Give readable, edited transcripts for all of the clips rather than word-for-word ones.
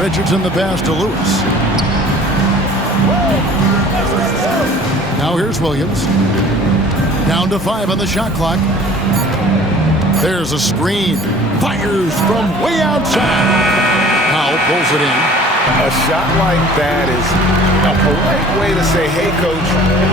Richardson the pass to Lewis. Now here's Williams. Down to 5 on the shot clock. There's a screen. Fires from way outside. Powell pulls it in. A shot like that is a polite way to say, hey, coach,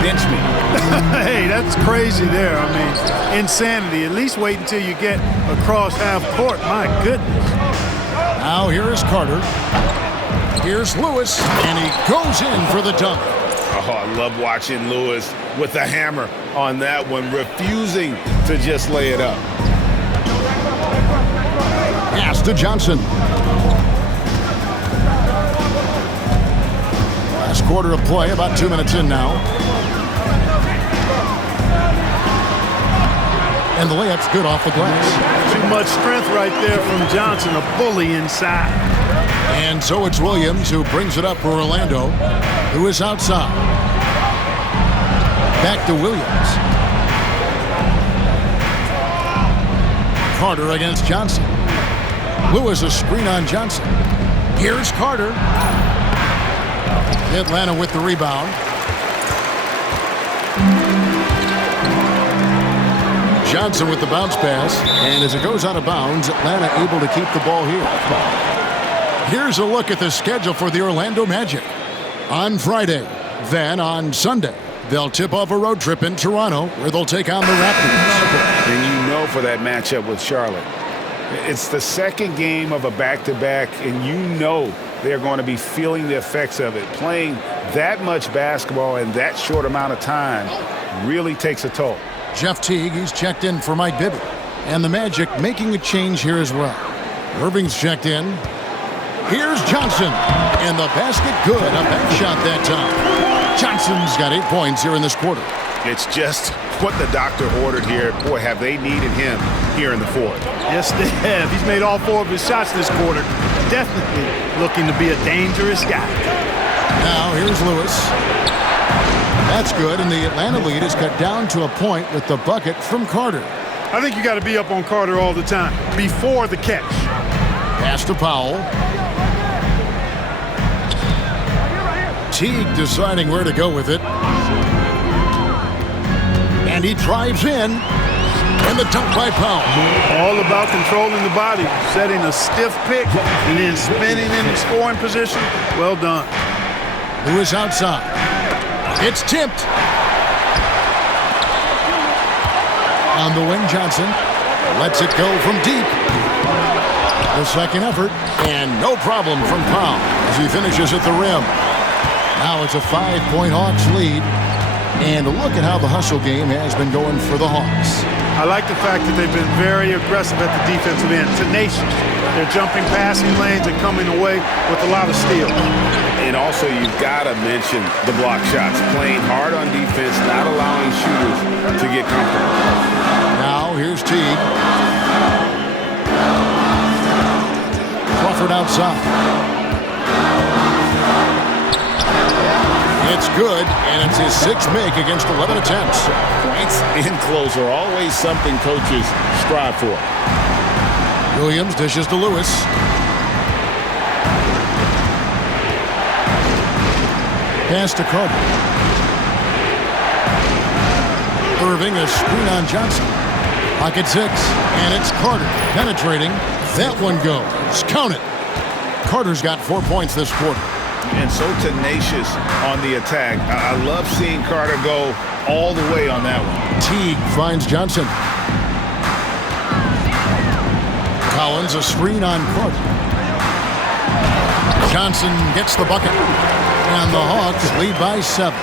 bench me. Hey, that's crazy there. I mean, insanity. At least wait until you get across half court. My goodness. Now here is Carter. Here's Lewis, and he goes in for the dunk. Oh, I love watching Lewis with the hammer on that one, refusing to just lay it up. Pass to Johnson. Last quarter of play, about 2 minutes in now. And the layup's good off the glass. Too much strength right there from Johnson, a bully inside. And so it's Williams who brings it up for Orlando, who is outside. Back to Williams. Carter against Johnson. Lewis a screen on Johnson. Here's Carter. Atlanta with the rebound. Johnson with the bounce pass. And as it goes out of bounds, Atlanta able to keep the ball here. Here's a look at the schedule for the Orlando Magic. On Friday, then on Sunday, they'll tip off a road trip in Toronto where they'll take on the Raptors. And you know for that matchup with Charlotte, it's the second game of a back-to-back, and you know they're going to be feeling the effects of it. Playing that much basketball in that short amount of time really takes a toll. Jeff Teague, he's checked in for Mike Bibby. And the Magic making a change here as well. Irving's checked in. Here's Johnson. And the basket good. A bank shot that time. Johnson's got 8 points here in this quarter. It's just what the doctor ordered here. Boy, have they needed him here in the fourth. Yes, they have. He's made all 4 of his shots this quarter. Definitely looking to be a dangerous guy. Now here's Lewis. That's good, and the Atlanta lead is cut down to a point with the bucket from Carter. I think you got to be up on Carter all the time, before the catch. Pass to Powell. Teague deciding where to go with it. And he drives in. And the dunk by Powell. All about controlling the body, setting a stiff pick, and then spinning in scoring position. Well done. Lewis outside. It's tipped. On the wing, Johnson lets it go from deep. The second effort, and no problem from Powell as he finishes at the rim. Now it's a 5-point Hawks lead. And look at how the hustle game has been going for the Hawks. I like the fact that they've been very aggressive at the defensive end, tenacious. They're jumping passing lanes and coming away with a lot of steals. And also, you've got to mention the block shots. Playing hard on defense, not allowing shooters to get comfortable. Now, here's Teague. Crawford outside. It's good, and it's his 6th make against 11 attempts. Points in close are always something coaches strive for. Williams dishes to Lewis. Pass to Carter. Irving a screen on Johnson. Pocket 6, and it's Carter penetrating. That one goes. Count it. Carter's got 4 points this quarter. And so tenacious on the attack. I love seeing Carter go all the way on that one. Teague finds Johnson. Collins a screen on Carter. Johnson gets the bucket. And the Hawks lead by 7.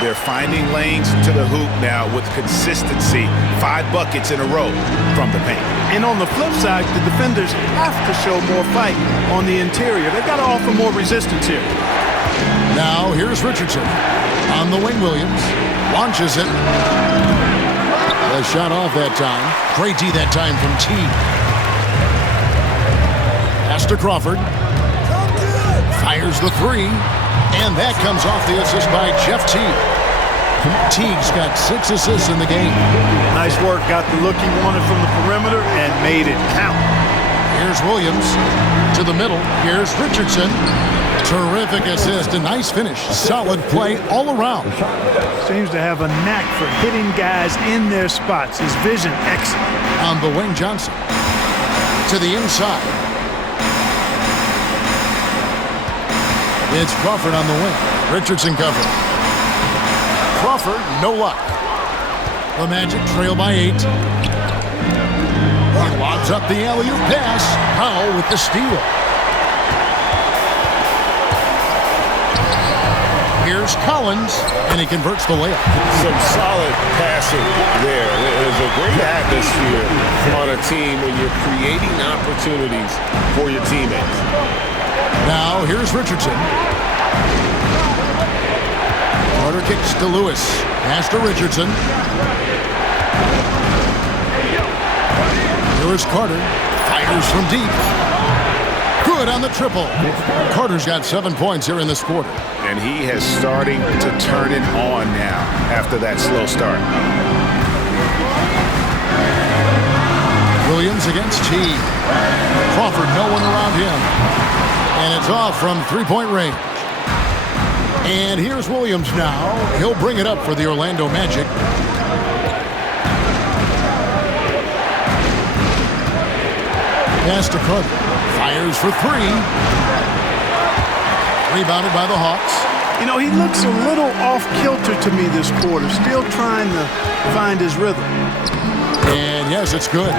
They're finding lanes to the hoop now with consistency. 5 buckets in a row from the paint. And on the flip side, the defenders have to show more fight on the interior. They've got to offer more resistance here. Now here's Richardson. On the wing, Williams. Launches it. The shot off that time. Great D that time from Teague. Pass to Crawford. Fires the 3. And that comes off the assist by Jeff Teague. Teague's got 6 assists in the game. Nice work. Got the look he wanted from the perimeter and made it count. Here's Williams to the middle. Here's Richardson. Terrific assist, a nice finish. Solid play all around. Seems to have a knack for hitting guys in their spots. His vision excellent. On the wing, Johnson. To the inside. It's Crawford on the wing. Richardson covering. Crawford, no luck. The Magic trail by 8. He lobs up the alley-oop pass. Powell with the steal. Here's Collins, and he converts the layup. Some solid passing there. There's a great atmosphere on a team when you're creating opportunities for your teammates. Now, here's Richardson. Carter kicks to Lewis. Pass to Richardson. Here's Carter. Fires from deep. Good on the triple. Carter's got 7 points here in this quarter. And he has starting to turn it on now after that slow start. Williams against Teague. Crawford, no one around him. And it's off from three-point range. And here's Williams now. He'll bring it up for the Orlando Magic. Pass to Carter. Fires for 3. Rebounded by the Hawks. You know, he looks a little off-kilter to me this quarter. Still trying to find his rhythm. And yes, it's good.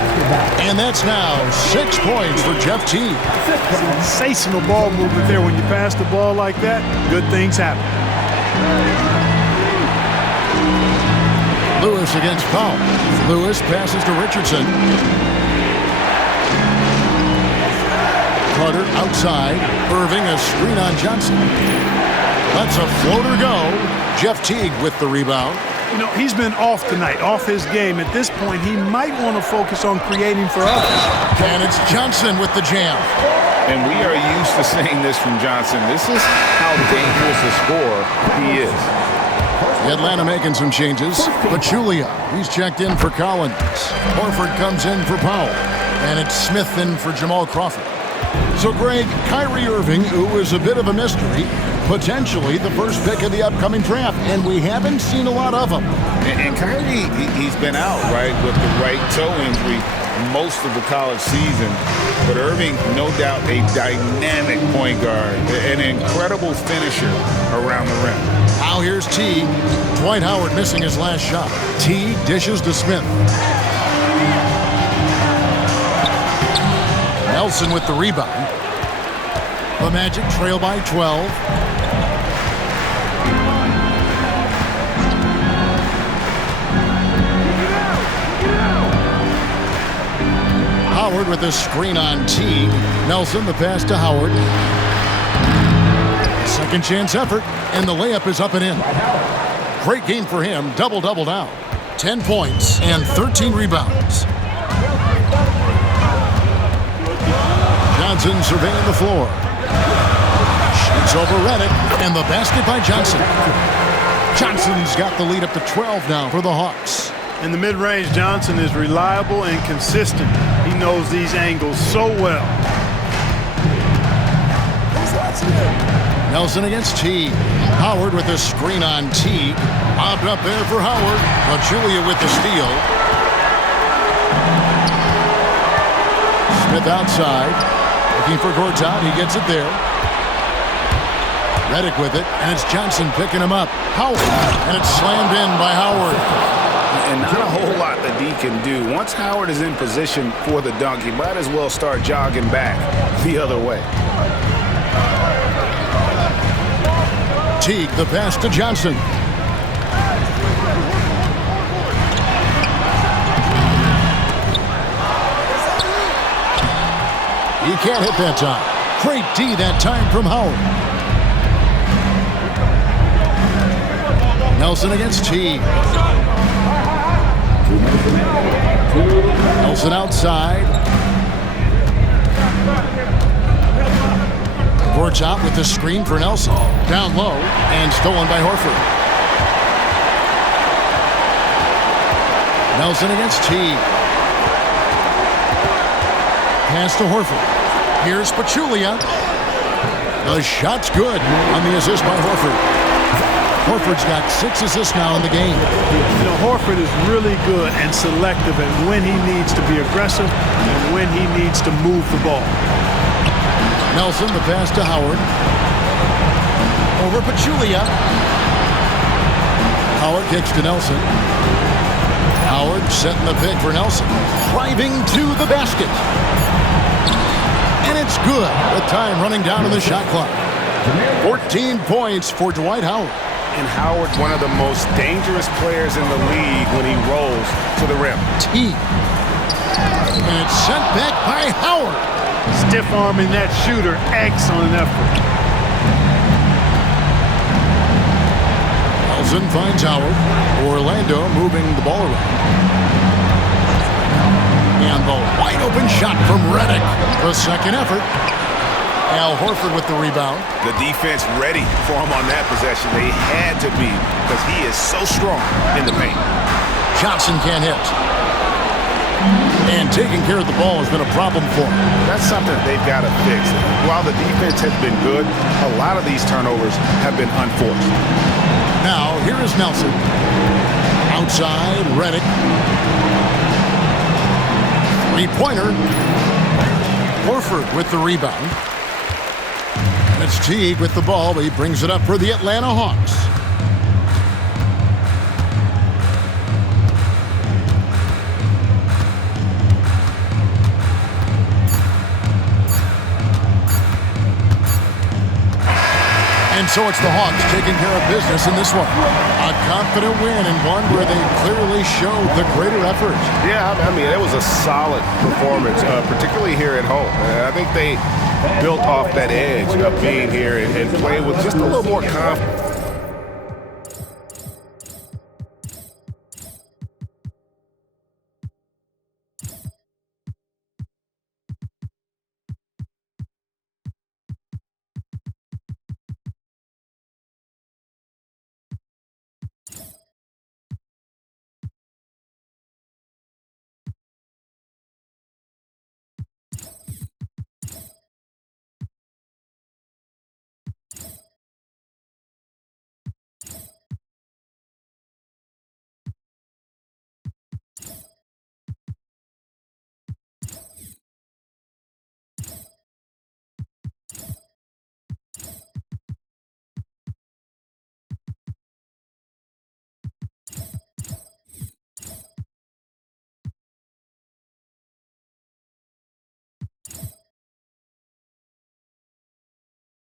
And that's now 6 points for Jeff Teague. Sensational ball movement there. When you pass the ball like that, good things happen. Lewis against Powell. Lewis passes to Richardson. Carter outside. Irving a screen on Johnson. Lets a floater go. Jeff Teague with the rebound. You know, he's been off tonight, off his game. At this point, he might want to focus on creating for others. And it's Johnson with the jam. And we are used to seeing this from Johnson. This is how dangerous a scorer he is. Atlanta making some changes. Pachulia, he's checked in for Collins. Horford comes in for Powell. And it's Smith in for Jamal Crawford. So, Greg, Kyrie Irving, who is a bit of a mystery, potentially the first pick of the upcoming draft, and we haven't seen a lot of him. And Kyrie, he's been out, right, with the right toe injury most of the college season. But Irving, no doubt, a dynamic point guard, an incredible finisher around the rim. Now here's Teague. Dwight Howard missing his last shot. Teague dishes to Smith. Nelson with the rebound. The Magic trail by 12. Howard with a screen on Teague. Nelson the pass to Howard. Second chance effort, and the layup is up and in. Great game for him. Double-double now. 10 points and 13 rebounds. Johnson surveying the floor. Shoots over Redick, and the basket by Johnson. Johnson's got the lead up to 12 now for the Hawks. In the mid-range, Johnson is reliable and consistent. He knows these angles so well. Nelson against Teague. Howard with a screen on Teague. Bobbed up there for Howard. Pachulia with the steal. Smith outside. Looking for Gortat. He gets it there. Redick with it, and it's Johnson picking him up. Howard, and it's slammed in by Howard. And not a whole lot that D can do. Once Howard is in position for the dunk, he might as well start jogging back the other way. Teague, the pass to Johnson. He can't hit that time. Great D that time from Howard. Nelson against Teague. Nelson outside. Gortat with the screen for Nelson. Down low and stolen by Horford. Nelson against Teague. Pass to Horford. Here's Pachulia. The shot's good on the assist by Horford. Horford's got 6 assists now in the game. You know, Horford is really good and selective at when he needs to be aggressive and when he needs to move the ball. Nelson, the pass to Howard. Over Pachulia. Howard kicks to Nelson. Howard setting the pick for Nelson. Driving to the basket. And it's good with time running down in the shot clock. 14 points for Dwight Howard. And Howard, one of the most dangerous players in the league when he rolls to the rim. And it's sent back by Howard. Stiff arming that shooter, excellent effort. Nelson finds Howard. Orlando moving the ball around. And the wide open shot from Redick. The second effort. Al Horford with the rebound. The defense ready for him on that possession. They had to be because he is so strong in the paint. Johnson can't hit. And taking care of the ball has been a problem for him. That's something they've got to fix. While the defense has been good, a lot of these turnovers have been unforced. Now, here is Nelson. Outside, Redick. Three-pointer. Horford with the rebound. And it's Teague with the ball, but he brings it up for the Atlanta Hawks. And so it's the Hawks taking care of business in this one. A confident win and one where they clearly showed the greater effort. Yeah, I mean, it was a solid performance, particularly here at home. I think they built off that edge of being here and played with just a little more